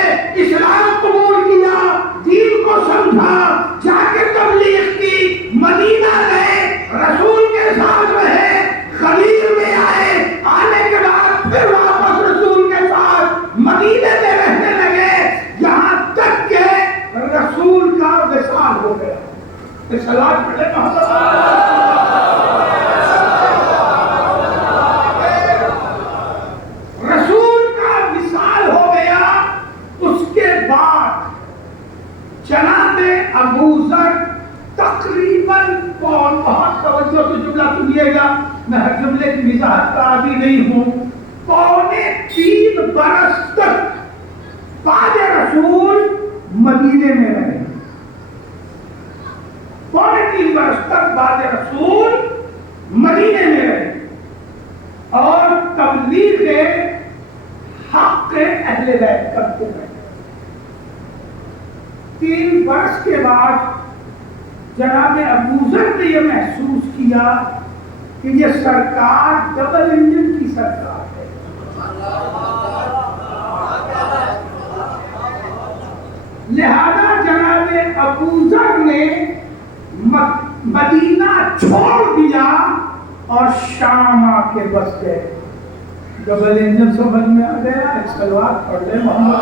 اسلام قبول کیا، دین کو سمجھا، جا کے تبلیغ کی، مدینہ گئے، رسول کے ساتھ رہے، غدیر میں آئے، آنے کے بعد پھر واپس رسول کے ساتھ مدینے میں رہنے لگے، یہاں تک کہ رسول کا وصال ہو گیا. صلوات پڑھے رسول کا وصال ہو گیا. اس کے بعد جناب ابو ذر تقریباً بہت توجہ سے جملہ سنیے گا، میں ہر جملے کی وضاحت کا عادی نہیں ہوں. 3.25 برس تک بعد رسول مدینے میں رہے. 3.25 برس تک بعد رسول مدینے میں رہے اور تبلیغ حق اہل بیت کرتے رہے. 3 برس کے بعد جناب ابوذر نے یہ محسوس کیا کہ یہ سرکار ڈبل انجن کی سرکار ہے. لہذا جناب ابوذر نے مدینہ چھوڑ دیا اور شام آ کے بس گئے. ڈبل انجن سمجھ میں آ گیا. ایک صلوات پڑھ لیں محمد.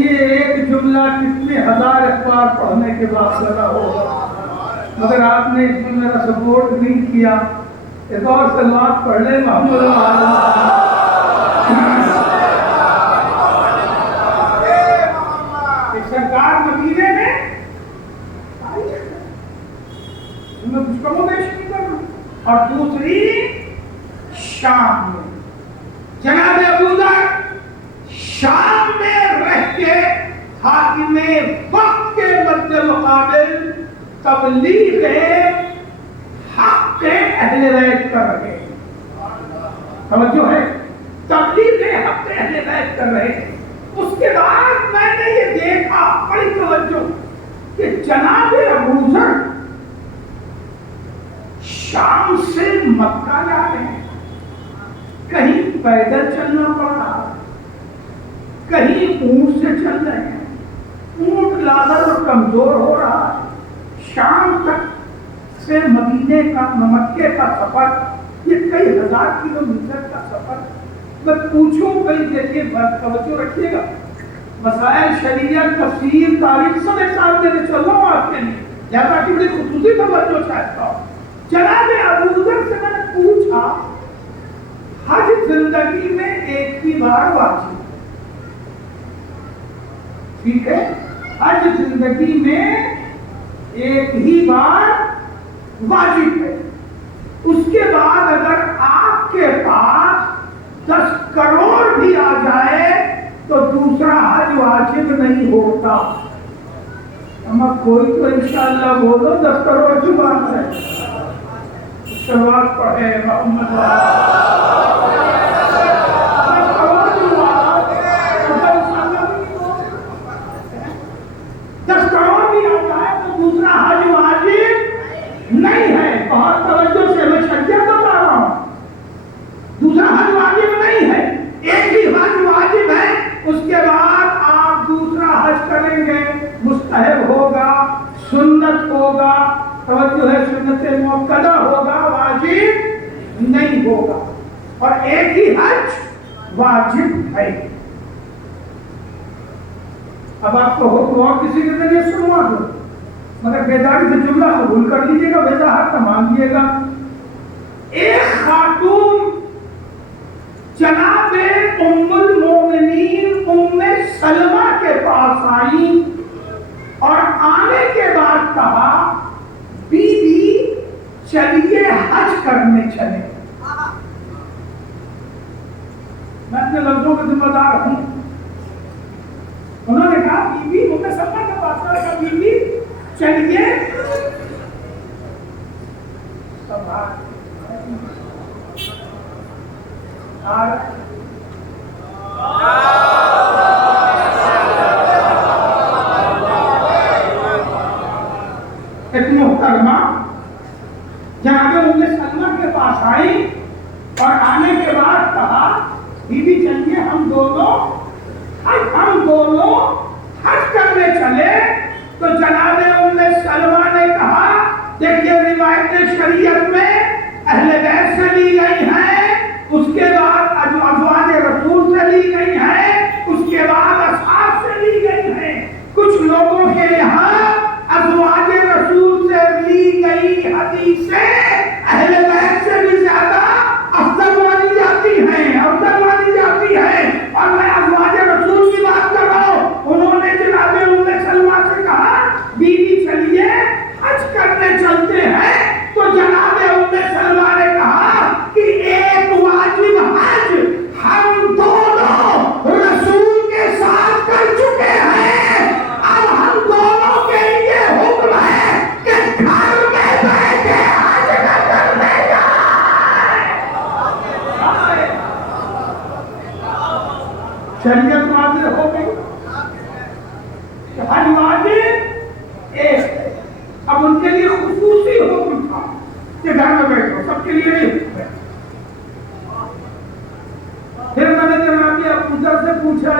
یہ ایک جملہ کتنے ہزار اخبار پڑھنے کے بعد لگا ہوگا، مگر آپ نے اس میں میرا سپورٹ نہیں کیا. ایک اور صلوات پڑھ لیں محمد. ایک سرکار مدینے میں میں کچھ کم و بیش نہیں کر رہا، اور دوسری شام میں. جناب ابوذر شام میں رہ کے حاکم وقت کے مد مقابل تبلیغ حق اہل بیت کر رہے ہیں. توجہ ہے، تبلیغ حق اہل بیت کر رہے ہیں. اس کے بعد میں نے یہ دیکھا، بڑی توجہ، کہ جناب ابوذر شام سے مکہ جا رہے ہیں. کہیں پیدل چلنا پڑ رہا، کہیں اونٹ سے چل رہے ہیں. اونٹ لاغر اور کمزور ہو رہا ہے. شام تک سے مدینے کا مکے کا سفر یہ کئی ہزار کلومیٹر کا سفر. میں پوچھوں کہیں، دیکھیے توجہ رکھیے گا، مسائل شریعت تفسیر تاریخ سب ایک ساتھ دینے چل رہا ہوں آپ کے لیے، لہذا کہ بڑی خصوصی توجہ چاہتا ہوں. جناب ابوذر سے میں نے پوچھا، حج زندگی میں ایک ہی بار واجب، ٹھیک ہے، حج زندگی میں ایک ہی بار واجب ہے. اس کے بعد اگر آپ کے پاس 10 کروڑ بھی آ جائے تو دوسرا حج واجب نہیں ہوتا. اما کوئی تو انشاءاللہ بولو 10 کروڑ کی بات ہے. شروعات پڑھے محمد. 10 کروڑ بھی آتا ہے تو دوسرا حج واجب نہیں ہے. بہت توجہ سے میں شریعت بتا رہا ہوں. دوسرا حج واجب نہیں ہے، ایک ہی حج واجب ہے. اس کے بعد آپ دوسرا حج کریں گے، مستحب ہوگا، سنت ہوگا، توجہ ہے، سنت مؤکدہ ہوگا، واجب نہیں ہوگا. اور ایک ہی حج واجب ہے. اب آپ کو حکم اور کسی کے ذریعے سنوا دو، مگر بیداری سے جملہ قبول کر لیجیے گا، وضاحت مان لیجیے گا. ایک خاتون جناب ام المومنین ام سلمہ کے پاس آئی اور آنے کے بعد کہا، بی بی چلیے حج کرنے چلے. میں اپنے لفظوں کا ذمہ دار ہوں. انہوں نے کہا بی بی ام سلمہ کے پاس آ کر، بی بی چلیے ایک محترمہ جناب ام سلمہ کے پاس آئی اور آنے کے بعد کہا، بی بی چلیے ہم دونوں حج کرنے چلے. تو جناب ام سلمہ نے کہا، دیکھیے روایتیں شریعت میں اہل بیت سے لی گئی ہیں، اس کے بعد ازواج رسول سے لی گئی ہیں، اس کے بعد اصحاب سے لی گئی ہیں. کچھ لوگوں کے یہاں ازواج رسول سے لی گئی حدیثیں اہل بیت سے بھی زیادہ افضل مانی جاتی ہیں، اور میں ازواج رسول کی بات کر رہا ہوں.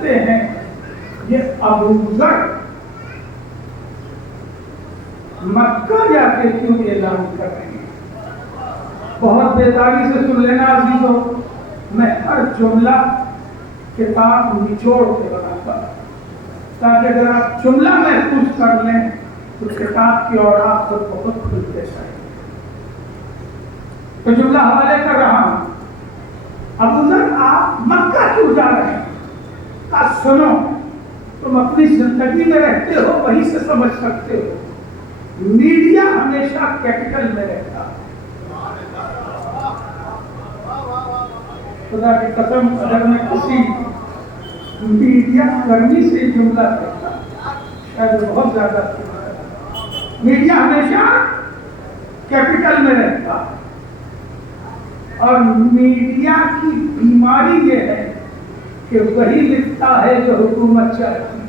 چلتے ہیں یہ ابو ذر مکہ جا کے کیوں اعلان کر رہے ہیں؟ بہت بیداری سے سن لینا عزیزو، میں ہر جملہ کتاب نچوڑ کے بناتا تاکہ اگر آپ جملہ محفوظ کر لیں تو کتاب کی اور آپ کو بہت کھلتے جائیں۔ تو جملہ حوالے کر رہا ہوں، ابو ذر آپ مکہ کیوں جا رہے ہیں؟ آپ سنو، تم اپنی زندگی میں رہتے ہو وہیں سے سمجھ سکتے ہو۔ میڈیا ہمیشہ کیپٹل میں رہتا ہے۔ خدا کی قسم اگر میں کسی میڈیا کرمی سے جملہ کہتا شاید بہت زیادہ میڈیا ہمیشہ کیپٹل میں رہتا ہے، اور میڈیا کی بیماری یہ ہے کہ وہی لکھتا ہے جو حکومت چاہتی ہے۔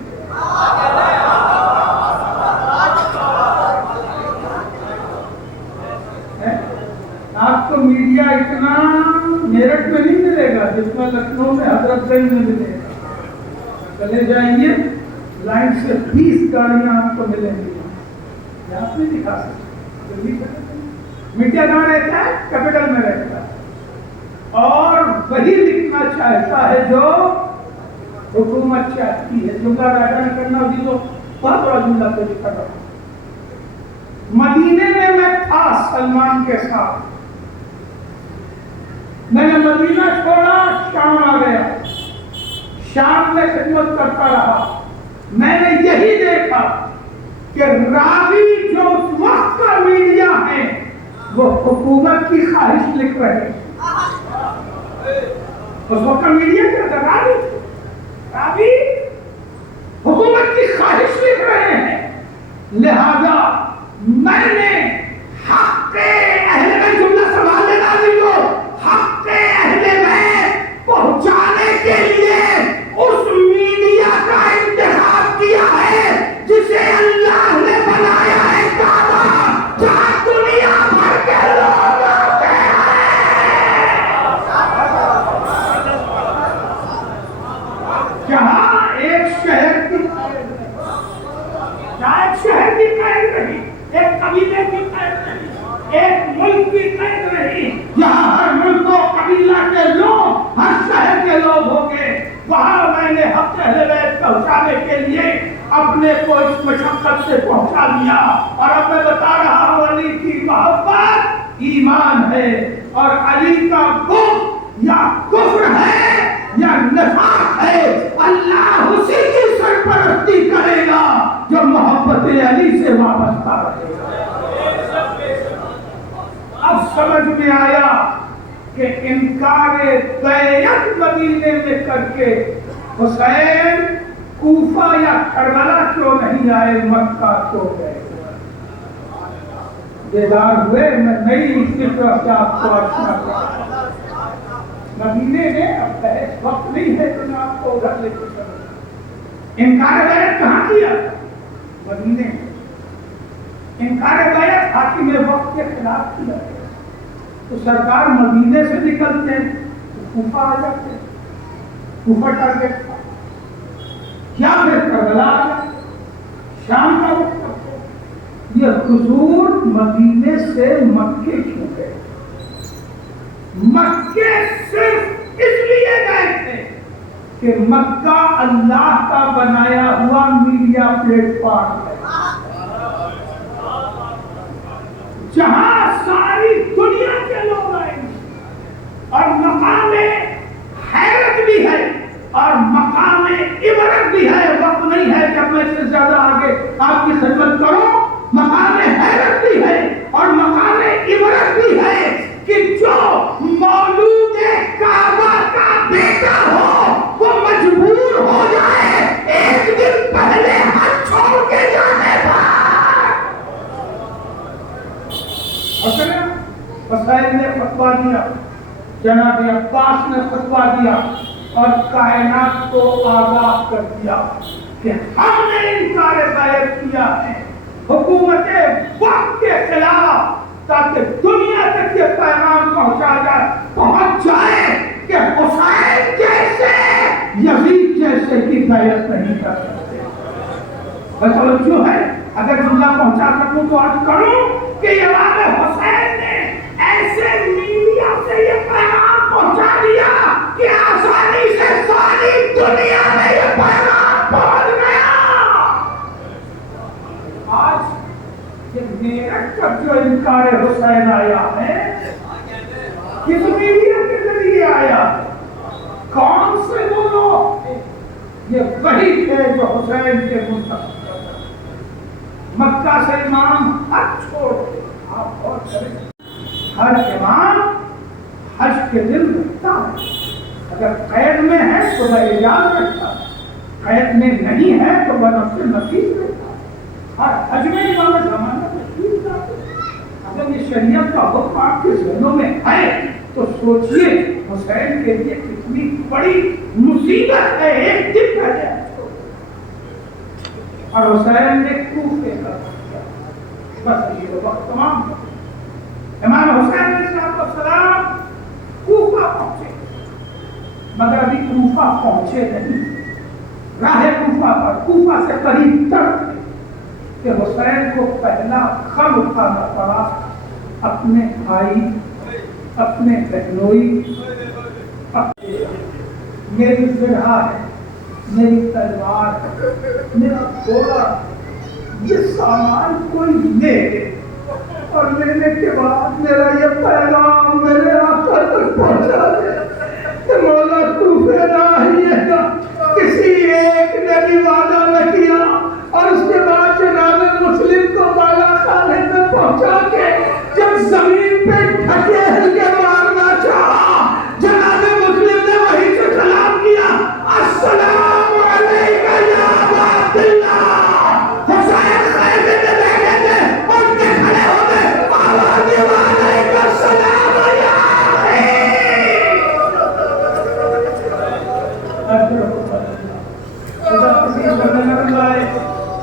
آپ کو میڈیا اتنا میرٹھ میں نہیں ملے گا جتنا لکھنؤ میں حضرت گنج میں ملے گا۔ چلے جائیں گے لائن سے 20 گاڑیاں آپ کو ملیں گی، آپ نہیں دکھا سکتے۔ میڈیا کہاں رہتا ہے؟ کیپٹل میں رہتا ہے، اور وہی لکھنا چاہتا ہے جو حکومت چاہتی ہے۔ جملہ راجہ نہ کرنا بھی تو بہت بڑا جملہ پیش کر رہا ہوں۔ مدینے میں میں تھا سلمان کے ساتھ، میں نے مدینہ چھوڑا، شام آ گیا، شام میں خدمت کرتا رہا۔ میں نے یہی دیکھا کہ راوی جو اس وقت کا میڈیا ہے وہ حکومت کی خواہش لکھ رہے ہیں۔ اس وقت کا میڈیا کیا تھا؟ راوی حکومت کی خواہش لکھ رہے ہیں، لہذا میں نے حق اہل بیت، جملہ سنبھال لینا بھی کو، حق اہل بیت پہنچانے کے لیے اس میڈیا کا انتخاب کیا ہے جسے اللہ نے بنایا ہے کعبہ، جہاں دنیا بھر کے لوگ آتے ہیں، جہاں ایک شہر کی قید نہیں، ایک قبیلے کی قید نہیں، ایک ملک کی قید نہیں، جہاں ہر ملک و قبیلہ کے لوگ، ہر شہر کے لوگ ہوں گے، وہاں میں نے حق اہل بیت پہنچانے کے لیے اپنے کو اس مشقت سے پہنچا دیا۔ اور اب میں بتا رہا ہوں، علی کی محبت ایمان ہے، اور علی کا بغض یا کفر ہے یا نفاق ہے۔ اللہ اسی کی سرپرستی کرے گا جو محبت علی سے وابستہ رہے گا۔ اب سمجھ میں آیا کہ انکار بیعت مدینے میں کر کے حسین کوفہ یا کربلا کیوں نہیں آئے، مکہ کیوں گئے؟ بیدار ہوئے؟ میں نئی طرف سے آپ کو آشنا کرا مدینے میں اب بحث وقت نہیں ہے کہ میں آپ کو ادھر لے کے چلوں۔ انکار بیعت کہاں کیا؟ مدینے میں۔ انکار بیعت حاکم وقت کے خلاف کیا ہے، تو سرکار مدینے سے نکلتے ہیں تو کوفہ آ جاتے ہیں، کوفہ ٹارگیٹ تھا، کیا پھر کربلا آ جائے، شام کا وقت کرتے ہیں۔ یہ حضور مدینے سے مکے کیوں گئے؟ مکے صرف اس لیے گئے تھے کہ مکہ اللہ کا بنایا ہوا میڈیا پلیٹ فارم ہے، جہاں ساری دنیا کے لوگ آئیں گے، اور مقام حیرت بھی ہے اور مقام عبرت بھی ہے۔ وقت نہیں ہے کہ میں سے زیادہ آگے آپ کی خدمت کروں۔ مقام حیرت بھی ہے اور مقام عبرت بھی ہے کہ جو مولود کعبہ کا بیٹا ہو وہ مجبور ہو جائے ایک دن پہلے حج چھوڑ کے جانے پر۔ حسین نے فتویٰ دیا، جناب عباس نے فتویٰ دیا اور کائنات کو آگاہ کر دیا کہ ہم نے انکار بیعت کیا ہے حکومت وقت کے خلاف، تاکہ دنیا تک یہ پیغام پہنچ جائے کہ حسین جیسے یزید جیسے کی بیعت نہیں کر سکتے. بس توجہ ہے، اگر جملہ پہنچا سکوں تو آج کروں کہ امام حسین نے ایسے میڈیا سے یہ پیغام پہنچا دیا کہ آسانی سے ساری دنیا میں یہ پیغام پہنچ گیا. آج یہ میرٹ کا جو انکار حسین آیا ہے کس میڈیا کے ذریعے آیا؟ کون سے وہ لوگ؟ یہ وہی تھے جو حسین کے منتخب. مکہ سے امام حج چھوڑ دے. آپ غور کریں، ہر امام حج کے دن رکھتا ہے. اگر قید میں ہے تو وہ اجازت رکھتا ہے، قید میں نہیں ہے تو وہ نفس نفیس رکھتا ہے. ہر حج میں امام زمانہ تشریف لاتے ہیں. اگر یہ شریعت کا حکم آپ کے ذہنوں میں ہے تو سوچئے حسین کے لیے کتنی بڑی مصیبت ہے. ایک دن پہلے اور حسین نے کوفے کا کیا. بس یہ وقت تمام. امام حسین علیہ السلام کوفہ پہنچے، مگر ابھی کوفہ پہنچے نہیں. راہ کوفہ پر، کوفہ سے قریب تک کہ حسین کو پہلا خم اٹھانا پڑا اپنے بھائی، اپنے بہنوئی. میری زرہ ہے، میری تلوار ہے، میرا گھوڑا، یہ سامان کوئی لے. اور لینے کے بعد میرا یہ پیغام میرے آقا تک پہنچا دے کہ مولا کوفے نہ آئیے گا. کسی ایک نے بھی وعدہ نہ کیا. اور اس کے بعد جناب مسلم کو بالا خانے میں پہنچا کے جب زمین پہ ڈھکیل کے مارنا چاہا، جناب مسلم نے وہیں سے سلام کیا، السلام علیکہ یا ابا عبداللہ. حسین خیمے میں بیٹھے تھے، ان کے کھڑے ہو گئے، آواز علیکہ السلام یا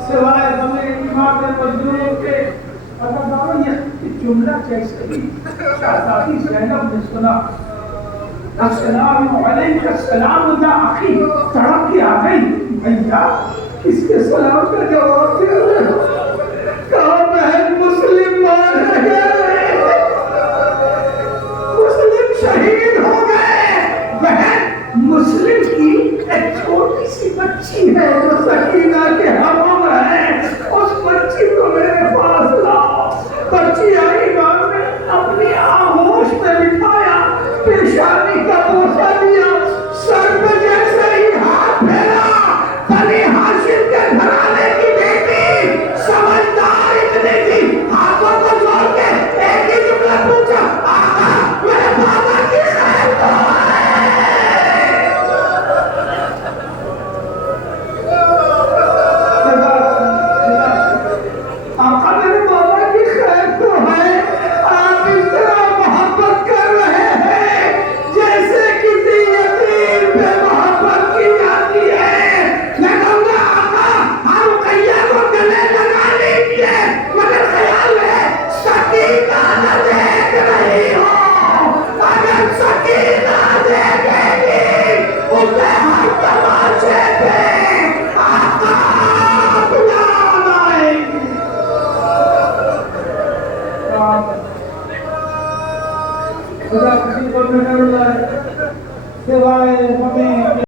سوائے ہمیں امام مظلوم کے. اگر یہ جملہ جیسے ہی شہزادی زینب نے سنا السلام علیکہ السلام یا اخی، تڑپ کے آ گئی. بھیا کس کے سلام کا جواب دے رہے ہو؟ کہا بہن مسلم مار گئے، مسلم شہید ہو گئے. بہن مسلم کی ایک چھوٹی سی بچی ہے جو سکینہ کے ہم ہے، اس بچی کو میرے پاس لاؤ. بچی آئی، بعد میں اپنی آغوش میں بٹھایا، پیشانی کا بوسہ دیا، سر پہ جیسے ہی ہاتھ پھیرا، بنی ہاشم کے گھرانے کی بیٹی سمجھدار اتنی تھی، ہاتھوں کو جوڑ کے ایک ہی جملہ پوچھا، آقا میرے بابا کی خیر تو خدا کسی کو نظر لائے سوائے ہمیں